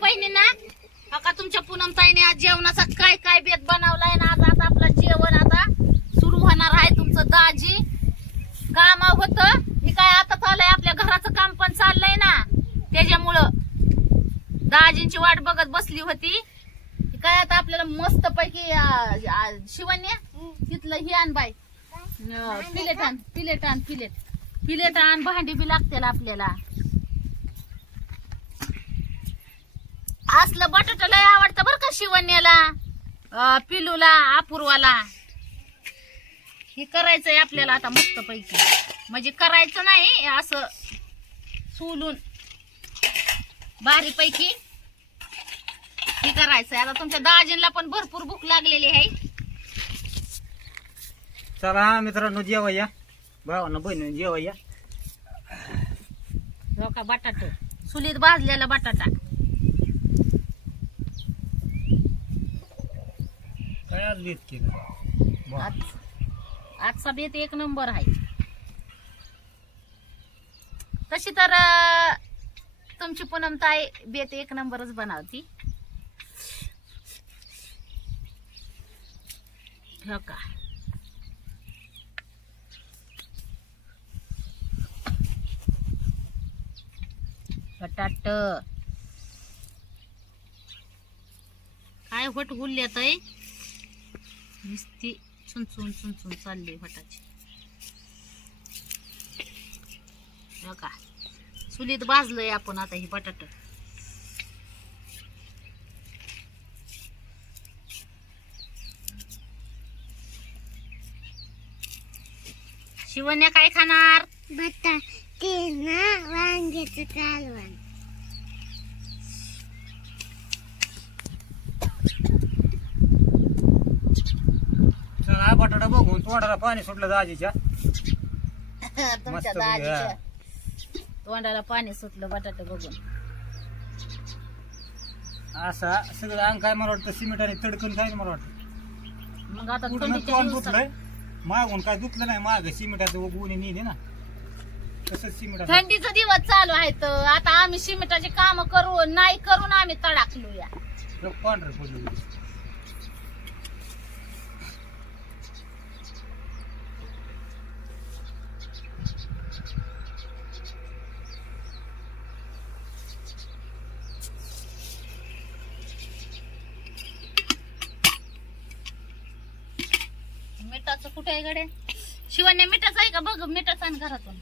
बहिणींना, का तुमच्या पूनमताईने आज जेवणाचा काय काय बेत बनवलाय ना. आज आता आपलं जेवण आता सुरू होणार आहे. तुमचं दाजी काम होतं हे काय आता चाललंय, आपल्या घराचं काम पण चाललंय ना, त्याच्यामुळं दाजींची वाट बघत बसली होती. काय आता आपल्याला मस्त पैकी शिवण्या तिथलं ही आण बाय, पिलेट आण भांडी बी लागतील आपल्याला. असलं बटाटा लय आवडतं बरं का शिवण्याला, पिलूला, अपूर्वाला. हे करायचंय आपल्याला आता मस्त पैकी, म्हणजे करायचं नाही असं सोलून बारीक पैकी हे करायचंय. आता तुमच्या दाजींना पण भरपूर भूक लागलेली आहे. चला मित्रांनो जेवाया, भावांना बहिणी जेवाया. हो का, बटाटा चुलीत भाजलेला बटाटा. काय आज बेत केलं? आजचा बेत एक नंबर आहे. तशी तर तुमची पूनमताई बेत एक नंबरच बनवती. हो का, बटाट काय होट हुल्ल्यात आहे, नुसती चुनचुन चुनचुन चालली बटाची. हो का, चुलीत भाजलंय आपण आता ही बटाट. शिवण्या काय खाणार? बटाटे ना वांग्याचं कालवण. चला बटाटा बघून तोंडाला पाणी सुटलं दाजीच्या. तुमच्या मस्त दाजीच्या तोंडाला पाणी सुटलं बटाटे बघून. असा सगळं अंग काय मला वाटतं सिमेंटाने तडकून काय मला वाटतं. मग आता पूर्ण थंडीच्या तोंड दिवसात दुखलंय, मागून काय दुखलं नाही, माग सिमेंटाचं गुणी नेले ना तसंच सिमेंट. थंडीचा दिवस चालू आहे तर आता आम्ही सिमेंटाचे काम करून नाही करून आम्ही तडाखलो या. पांढरं पडलं. मिठाचं कुठे आहे गडे? शिवण्या मिठाचं आहे का बघ, मिठाचं आण घरातून.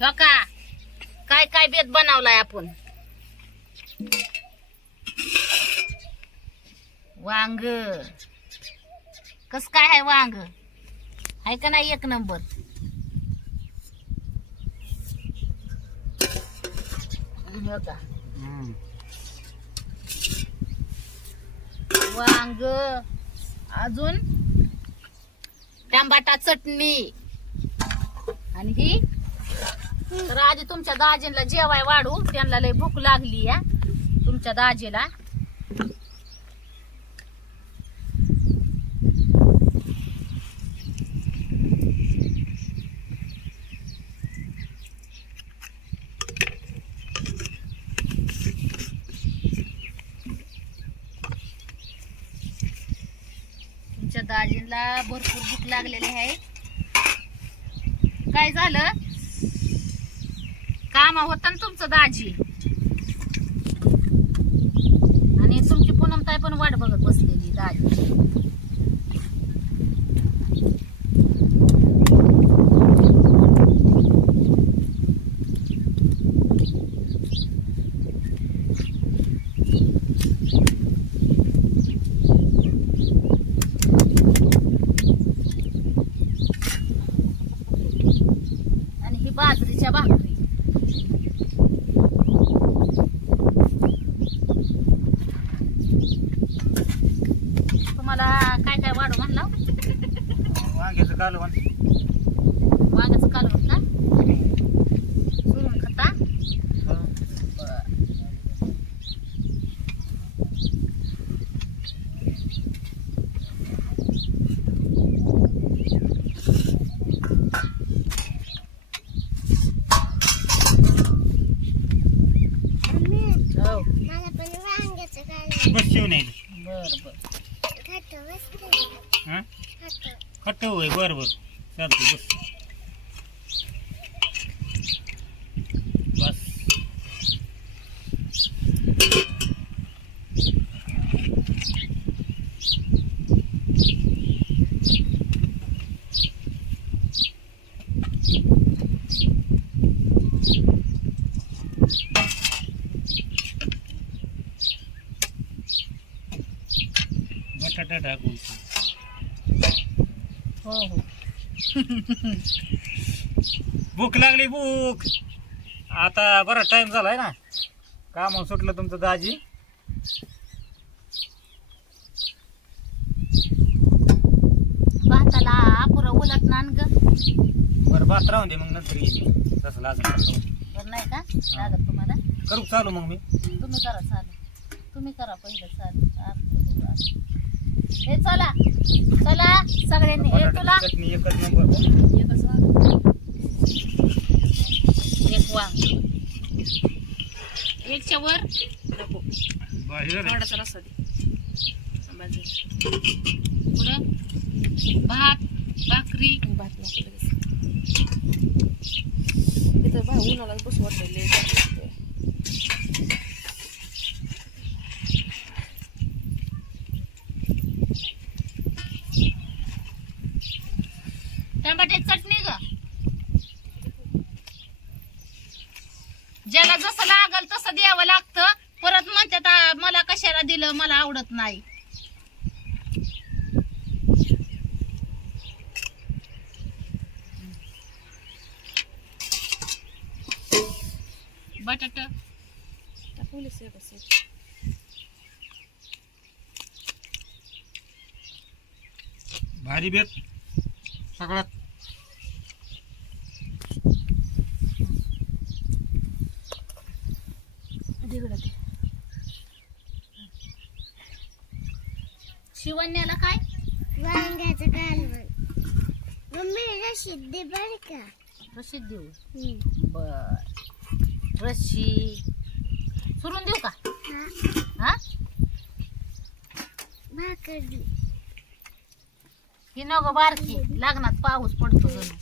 हो का, काय काय बेत बनवलाय आपण. वांग कस काय आहे, वांग आहे का नाही एक नंबर. हो का, वांग अजून टमाटा चटणी आणि ही. तर आधी तुमच्या दाजीला जेवाय वाढू, त्यांना लय भूक लागली या तुमच्या दाजीला. तुमच्या दाजीला भरपूर भूक लागलेली आहे. काय झालं, काम होतं ना तुमचं दाजी, आणि तुमची पूनमताई पण वाट बघत बसलेली दाजी. बाजरीच्या भाकरी. तुम्हाला काय काय वाढू म्हणला? वांग्याचं कालवण. वांग्याचं कालवण का सुरून खाता? मला पण कालवण बस शिव नाही बर बर खातो मस्त हा खातो खट्ट होय बर बर चालते बस बस बटाटा टाकून हो हो भूक लागली भूक आता बराच टाइम झालाय ना काम सुटलं तुमचं दाजी भाताला अपुरा उलट नान ग बरं भात राहून दे मग नंतर येईल तसं लागलं बरं नाही का लागत तुम्हाला करू चालू मग मी तुम्ही करा चालू तुम्ही करा पहिलं चालू आमचं बघू आता. हे चला चला सगळ्यांनी हे तुला बटाट्याची चटणी एकच नंबर एकच वांग. एक वांग एकच्या वर नको बाहेर थोडासा रस्सा दे पुढं भात भाकरी भात लागतं तिथं बाहेर उन्हाला बसू वाटलं टमाट्याची चटणी ग ज्याला जसं लागल तसं द्यावं लागतं परत म्हणतात मला कशाला दिलं मला आवडत नाही बटाटा पोलीस आहे बस भारी बेत सगळ्यात तिकडं ते शिवण्याला काय वांग्याचं कालवण मम्मी रशीद दे बर का रशीद देऊ बर रशी सुरून देऊ का हा हा भाकर दे ही नको बारकी लग्नात पाऊस पडतो जणू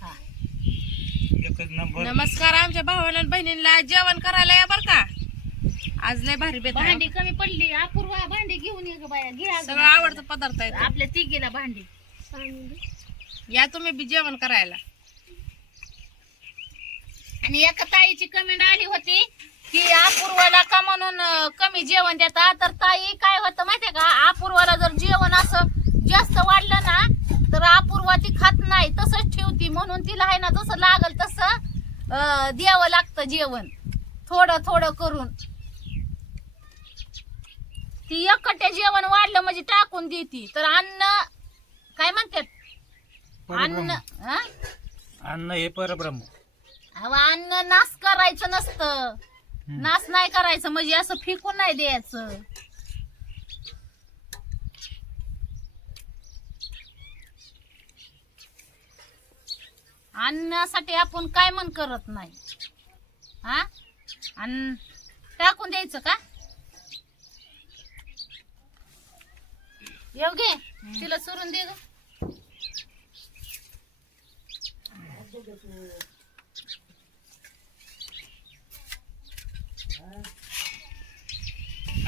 हा एकच नंबर नमस्कार आमच्या भावाला आणि बहिणीला जेवण करायला या बर का आज लय भारी बेत आहे. भांडी कमी पडली अपूर्वा भांडी घेऊन ये ग बाया घे अगं. सगळं आवडतं पदार्थ आहे आपल्या तिघीला भांडी पाणी दे या तुम्ही बी जेवण करायला आणि एका ताईची कमेंट आली होती की अपूर्वाला का म्हणून कमी जेवण देता तर ताई काय होतं माहितीये का अपूर्वाला जर जेवण असं जास्त वाढलं ना तर अपूर्वा ती खात नाही तसंच ठेवती म्हणून तिला आहे ना जसं लागल तसं द्यावं लागतं जेवण थोडं थोडं करून ती एकट्या जेवण वाढलं म्हणजे टाकून देती तर अन्न काय म्हणतात अन्न हा अन्न हे परब्रह्म अहो, अन्न नाश करायचं नसतं नाश नाही करायचं म्हणजे असं फेकून नाही द्यायचं अन्नासाठी आपण काय मन करत नाही हा अन्न टाकून द्यायचं का येऊ घे तिला सोडून दे ग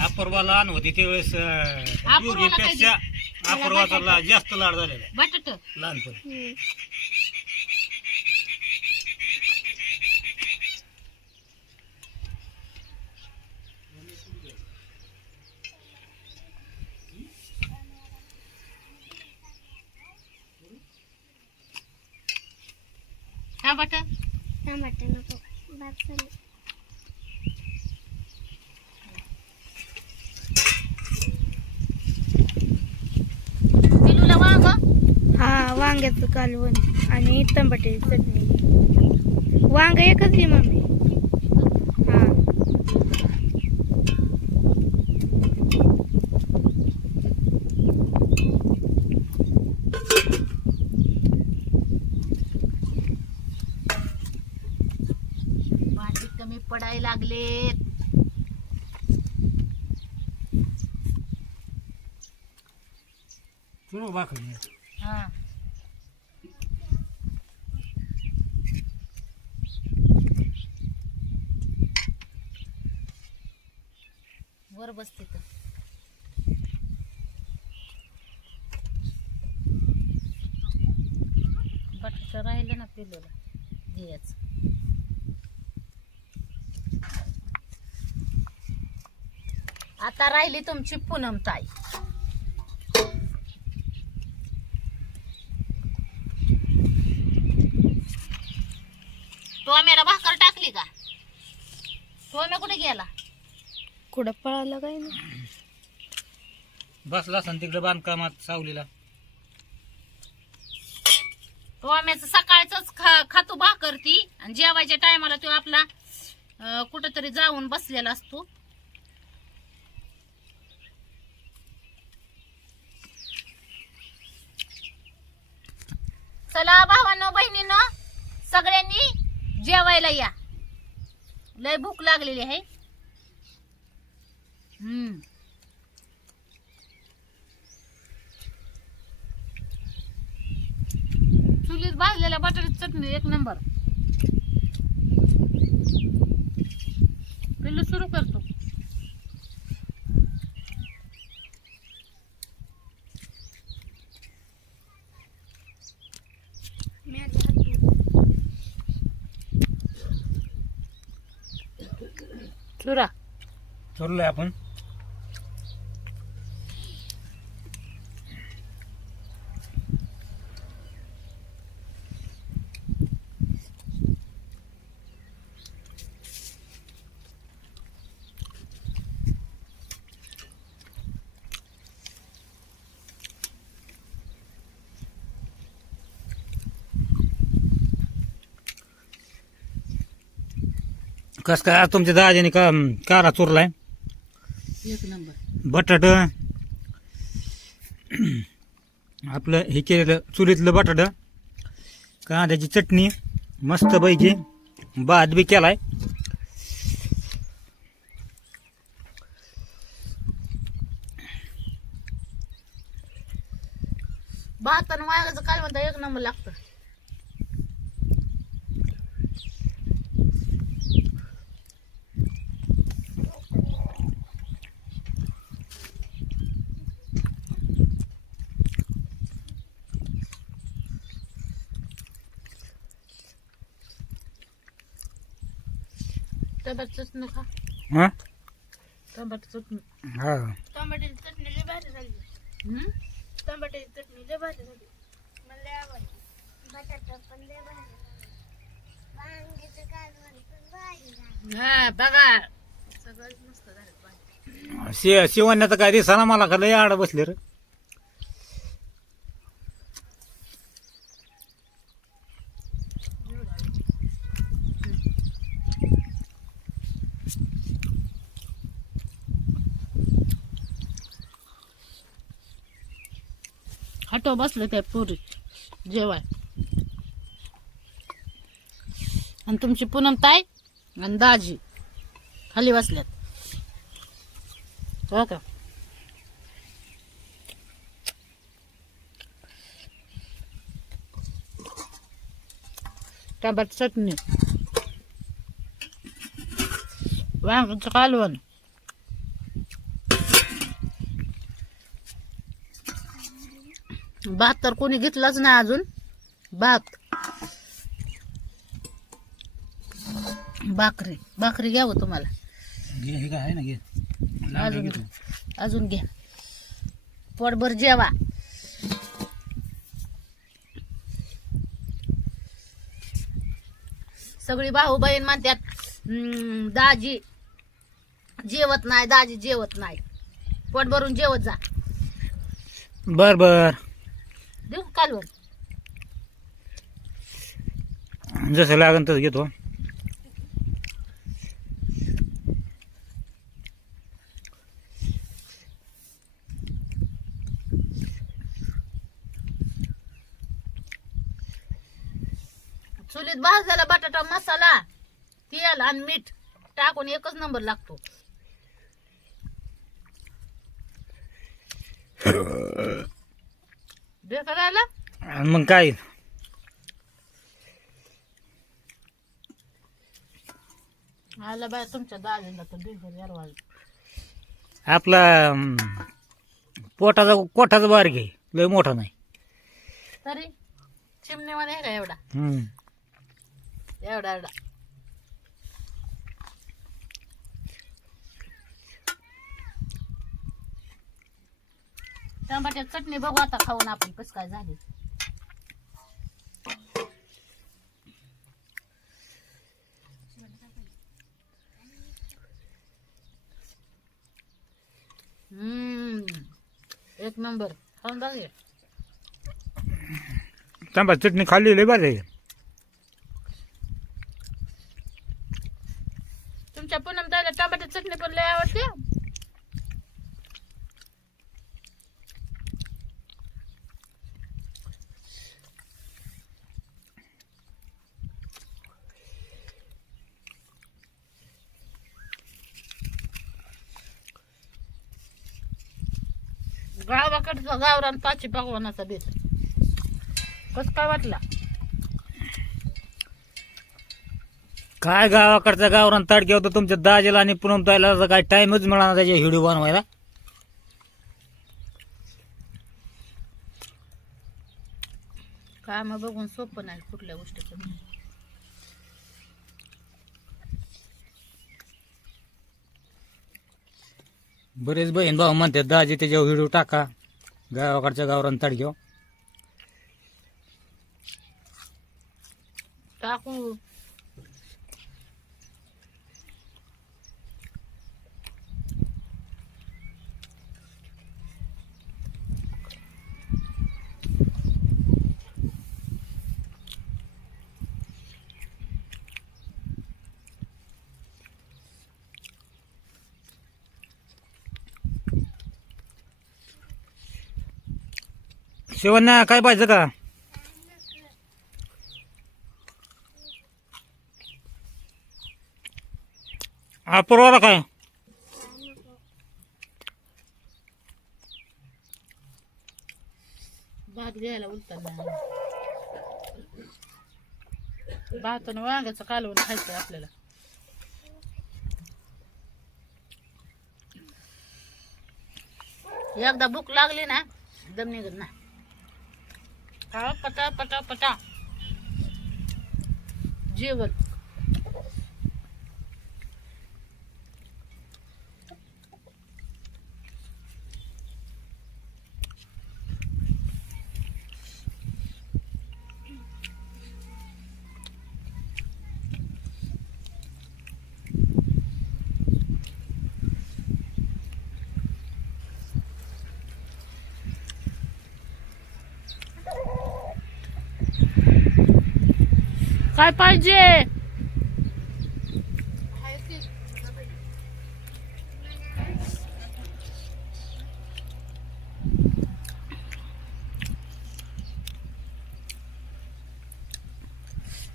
अपूर्वा लहान होती त्यावेळेस योगीपेक्षा अपूर्वाचा जास्त लाड झालेला आहे बटाट लहानपणी टमाटा टमाटर नको भात चालू पिलूला वांग हा वांग्याचं कालवण आणि टमाट्याची चटणी वांग एकच घे मम्मी हा लागलेत. चुरू भाकरी हा वर बसते तर बटाटा राहिलं ना पिलेलं घ्यायचं. आता राहिली तुमची पूनम ताई. टोम्याला भाकर टाकली का? टोम्या कुठे गेला? कुठं पळाला काय ना. बसला असं तिकडे बांधकामात सावलीला. टोम्याचं सकाळच खातो भाकर ती आणि जेवायच्या टायमाला तो आपला कुठंतरी जाऊन बसलेला असतो. चला भावांनो बहिणींनो सगळ्यांनी जेवायला या. लय भूक लागलेली आहे. चुलीत भाजलेल्या बटाट्याची चटणी एक नंबर. पिल्लू सुरू करतो. चुरा चोरलोय आपण. कस काय आज तुमच्या दाजीने का कारा चोरलाय? एक नंबर. बटाट आपलं हे केलेलं चुलीतलं बटाट, कांद्याची चटणी मस्त पैकी, भात बी केलाय. भात आणि वांग्याचं काय म्हणता एक नंबर लागतं. टमाटर चटणी खा. हा टमाटर चटणी. हा टमाट्याची चटणी लय भारी झाली. टमाट्याची चटणी लय भारी झाली. मला लय आवडली. बटाटा पण लय भारी लागला. वांग्याचं कालवण पण भारी लागलं. हा बघा सगळंच मस्त झालं भाजी. शिवण्याचं काय दिसाना मला का लय आड बसले रे. हटो बसले त्या पुरी जेवाय. आणि तुमची पूनम ताई आणि दाजी खाली बसल्यात. हो का? टमाटर चटणी, वांग्याचं कालवण, भात तर कोणी घेतलाच नाही अजून. भात भाकरी भाकरी घ्यावं तुम्हाला. घे हे काय आहे ना घे. अजून अजून घ्या. पोटभर जेवा. सगळी भाऊ बहीण म्हणतात दाजी जेवत नाही, दाजी जेवत नाही. पोट भरून जेवत जा. बर बर देऊ का कालवण? जसं लागेल तसं घेतो. चुलीत भाजलेला बटाटा मसाला, तेल आणि मीठ टाकून एकच नंबर लागतो. करायला आणि मग काय आला बाय तुमच्या दाजीला तर बेकार यारवा. आपला पोटाचा कोठाचा बारीक आहे, लय मोठा नाही. तरी चिमणीमध्ये आहे का एवढा एवढा एवढा. टमाट्याची चटणी बघू आता खाऊन आपण कस काय झाली. एक नंबर खाऊन बघूया. तांबा चटणी खाल्ली लय बरं आहे. तुमच्या पूनम ताईला टमाट्याची चटणी पण लय आवडते. गावाकडचा गावरान पाची पकवानाचा बेत कस काय वाटला. काय गावाकडचा गावरान ताडक्या होतं तुमच्या दाजीला आणि पुनम ताईला काय टाइमच मिळाला त्याचे व्हिडिओ बनवायला. काम बघून सोपं नाही कुठल्या गोष्टीचं. बरेच बहीण भाऊ म्हणतात दाजी त्याच्यावर व्हिडिओ टाका गावाकडच्या गावरान ताडक्यावर. टाकू शिवण्या काय पाहिजे का? अपूर्वाला काय? भात घ्यायला उलटायला भातानं वांग्याचं कालवून खायचं आपल्याला. एकदा भूक लागली ना दम निघत ना. खा पटा पटा पटा जेवण. काय पाहिजे?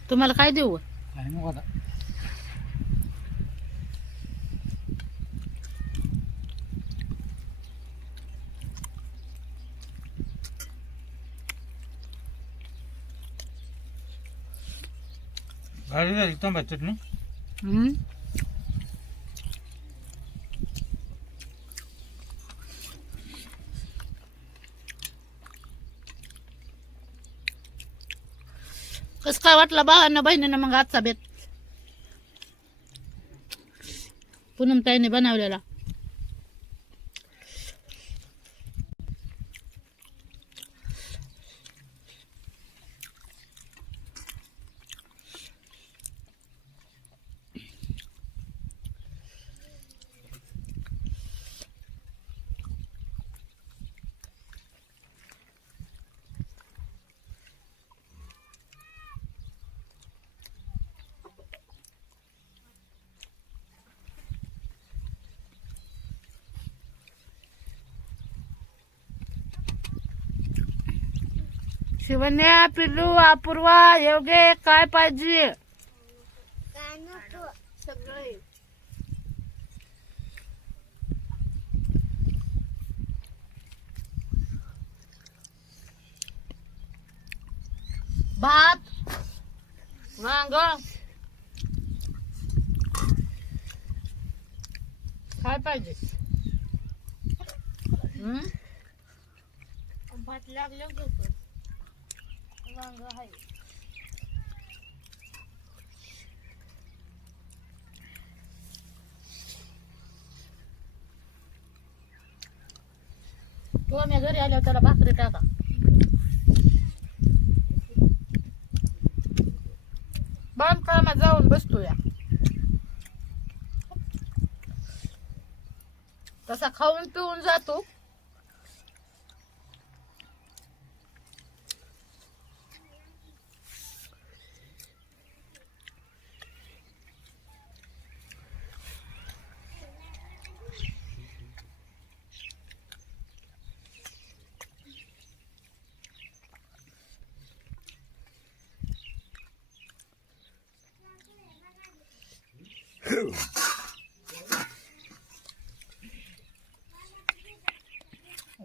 तुम्हाला काय देऊ? काय नको आता. भारी झाली तांबा चटणी. कस काय वाटला भावांना बहिणीनं मग आजचा बेत पूनम ताईने बनवलेला? शिवण्या, पिल्लू, अपूर्वा, योगे काय पाहिजे? काय नको सगळे भात, वांग, काय पाहिजे? भात लागलं घेतो. वांग आहे. तो मी घरी आल्यावर त्याला भाकरी टाका. बांधकामात जाऊन बसतो या. तसा खाऊन पिऊन जातो.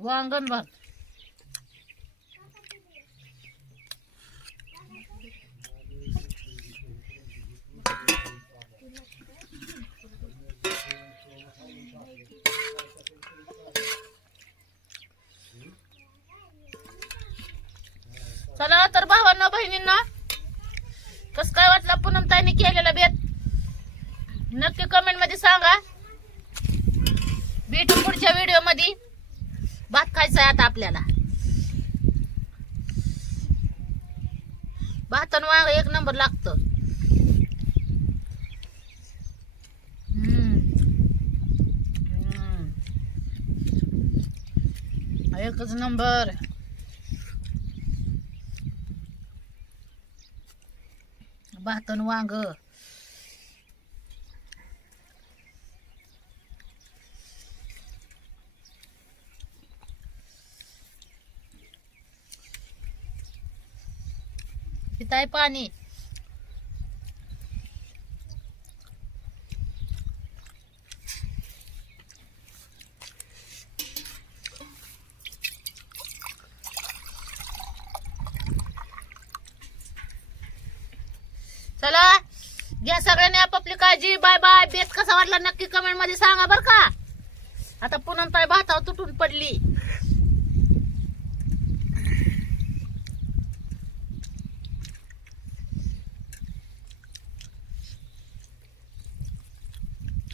वांगण भात. चला तर भावांना बहिणींना कस काय वाटलं पूनमताईने केलेला बेत नक्की कमेंट मध्ये सांगा. भेटू पुढच्या व्हिडिओ मध्ये. भात खायचा आहे आता आपल्याला. भातन वांग एक नंबर लागतं. एकच नंबर. भातन वांग. पिताय पाणी. चला घ्या सगळ्यांनी आपापली काळजी. Bye bye. बेत कसा वाटला नक्की कमेंट मध्ये सांगा बर का. आता पूनमताई भातावर तुटून पडली.